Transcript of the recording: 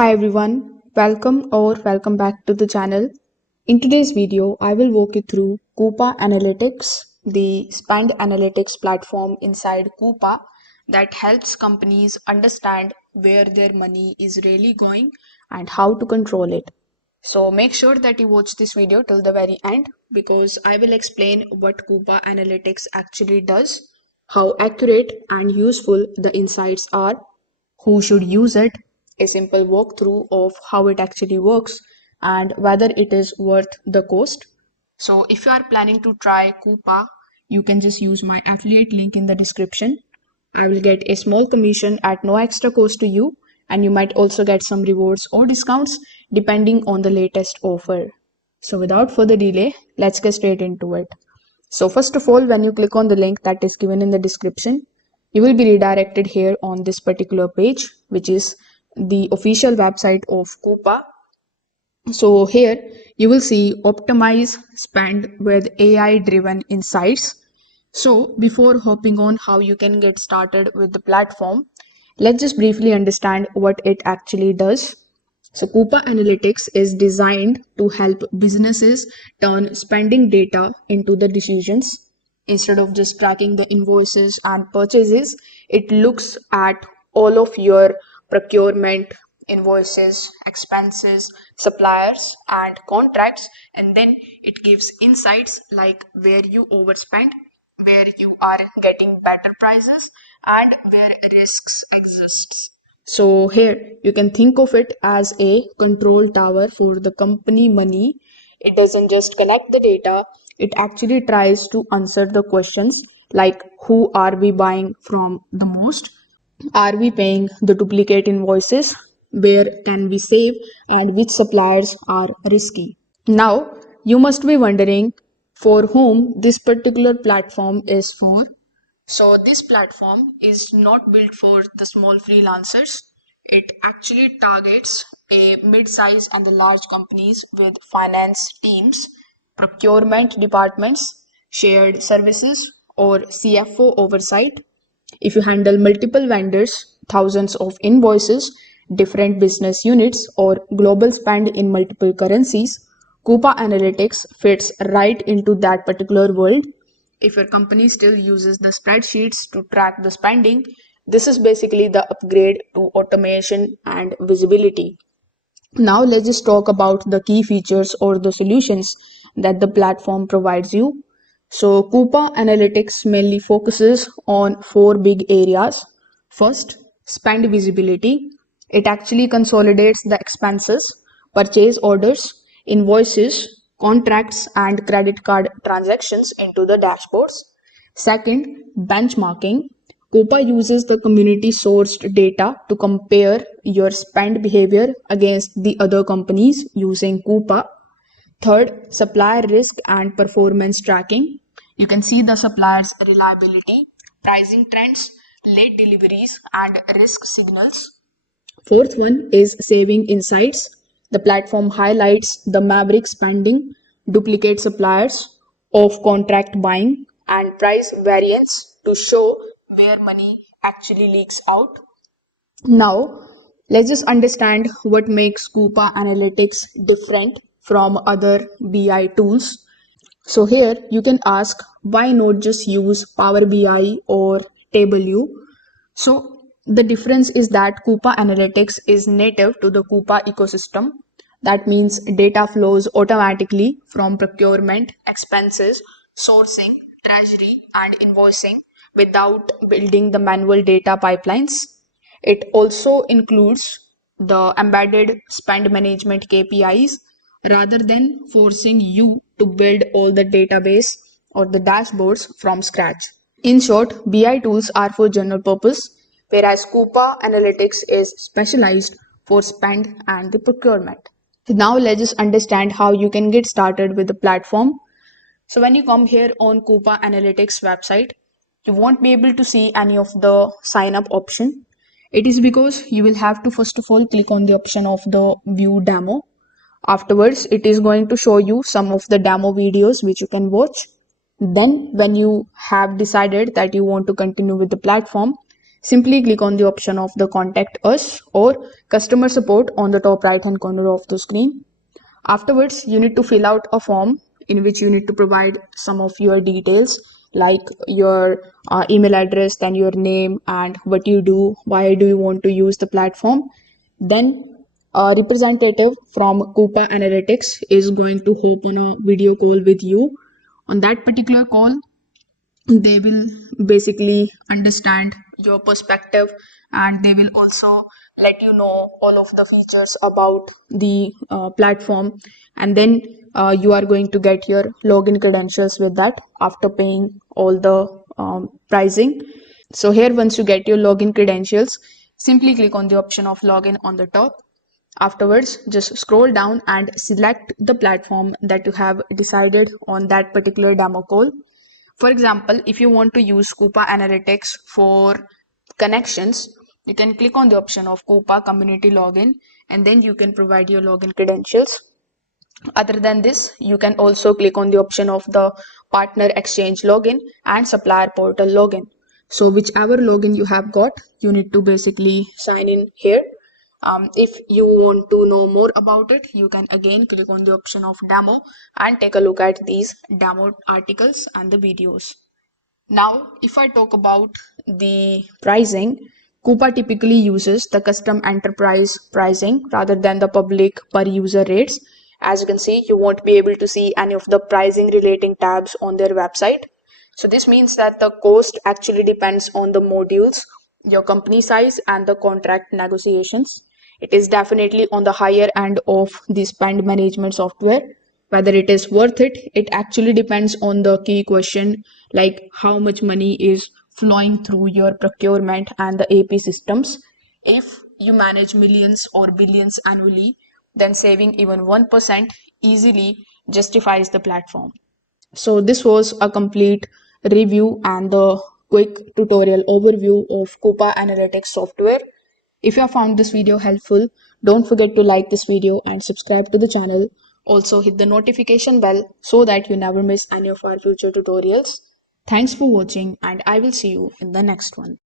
Hi everyone, welcome back to the channel. In today's video, I will walk you through Coupa Analytics, the spend analytics platform inside Coupa that helps companies understand where their money is really going and how to control it. So make sure that you watch this video till the very end because I will explain what Coupa Analytics actually does, how accurate and useful the insights are, who should use it, a simple walkthrough of how it actually works, and whether it is worth the cost. So, if you are planning to try Coupa, you can just use my affiliate link in the description. I will get a small commission at no extra cost to you, and you might also get some rewards or discounts depending on the latest offer. So, without further delay, let's get straight into it. So first of all, when you click on the link that is given in the description, you will be redirected here on this particular page, which is the official website of Coupa. So here you will see optimize spend with AI driven insights. So before hopping on how you can get started with the platform, let's just briefly understand what it actually does. So Coupa Analytics is designed to help businesses turn spending data into the decisions. Instead of just tracking the invoices and purchases, it looks at all of your procurement, invoices, expenses, suppliers, and contracts, and then it gives insights like where you overspend, where you are getting better prices, and where risks exists. So here you can think of it as a control tower for the company money. It doesn't just collect the data, it actually tries to answer the questions like who are we buying from the most? Are we paying the duplicate invoices? Where can we save? And which suppliers are risky? Now, you must be wondering for whom this particular platform is for. So this platform is not built for the small freelancers. It actually targets a mid-size and the large companies with finance teams, procurement departments, shared services, or CFO oversight. If you handle multiple vendors, thousands of invoices, different business units, or global spend in multiple currencies, Coupa Analytics fits right into that particular world. If your company still uses the spreadsheets to track the spending, this is basically the upgrade to automation and visibility. Now let's just talk about the key features or the solutions that the platform provides you. So Coupa Analytics mainly focuses on four big areas. First, spend visibility. It actually consolidates the expenses, purchase orders, invoices, contracts, and credit card transactions into the dashboards. Second, benchmarking. Coupa uses the community sourced data to compare your spend behavior against the other companies using Coupa. Third, supplier risk and performance tracking. You can see the supplier's reliability, pricing trends, late deliveries, and risk signals. Fourth one is saving insights. The platform highlights the maverick spending, duplicate suppliers, off contract buying, and price variance to show where money actually leaks out. Now, let's just understand what makes Coupa Analytics different from other BI tools. So here you can ask why not just use Power BI or TableView. So the difference is that Coupa Analytics is native to the Coupa ecosystem. That means data flows automatically from procurement, expenses, sourcing, treasury, and invoicing without building the manual data pipelines. It also includes the embedded spend management KPIs rather than forcing you to build all the database or the dashboards from scratch. In short, BI tools are for general purpose, whereas Coupa Analytics is specialized for spend and the procurement. Now let's just understand how you can get started with the platform. So when you come here on Coupa Analytics website, you won't be able to see any of the sign up option. It is because you will have to first of all click on the option of the view demo. Afterwards, it is going to show you some of the demo videos which you can watch. Then when you have decided that you want to continue with the platform, simply click on the option of the contact us or customer support on the top right hand corner of the screen. Afterwards, you need to fill out a form in which you need to provide some of your details like your email address, then your name and what you do, why do you want to use the platform. Then a representative from Coupa Analytics is going to hop on a video call with you. On that particular call, they will basically understand your perspective and they will also let you know all of the features about the platform, and then you are going to get your login credentials with that after paying all the pricing. So here, once you get your login credentials, simply click on the option of login on the top. Afterwards, just scroll down and select the platform that you have decided on that particular demo call. For example, if you want to use Coupa Analytics for connections, you can click on the option of Coupa Community Login and then you can provide your login credentials. Other than this, you can also click on the option of the Partner Exchange Login and Supplier Portal Login. So whichever login you have got, you need to basically sign in here. If you want to know more about it, you can again click on the option of demo and take a look at these demo articles and the videos. Now, if I talk about the pricing, Coupa typically uses the custom enterprise pricing rather than the public per user rates. As you can see, you won't be able to see any of the pricing relating tabs on their website. So this means that the cost actually depends on the modules, your company size, and the contract negotiations. It is definitely on the higher end of the spend management software. Whether it is worth it, it actually depends on the key question like how much money is flowing through your procurement and the AP systems. If you manage millions or billions annually, then saving even 1% easily justifies the platform. So this was a complete review and the quick tutorial overview of Coupa Analytics software. If you have found this video helpful, don't forget to like this video and subscribe to the channel. Also hit the notification bell so that you never miss any of our future tutorials. Thanks for watching and I will see you in the next one.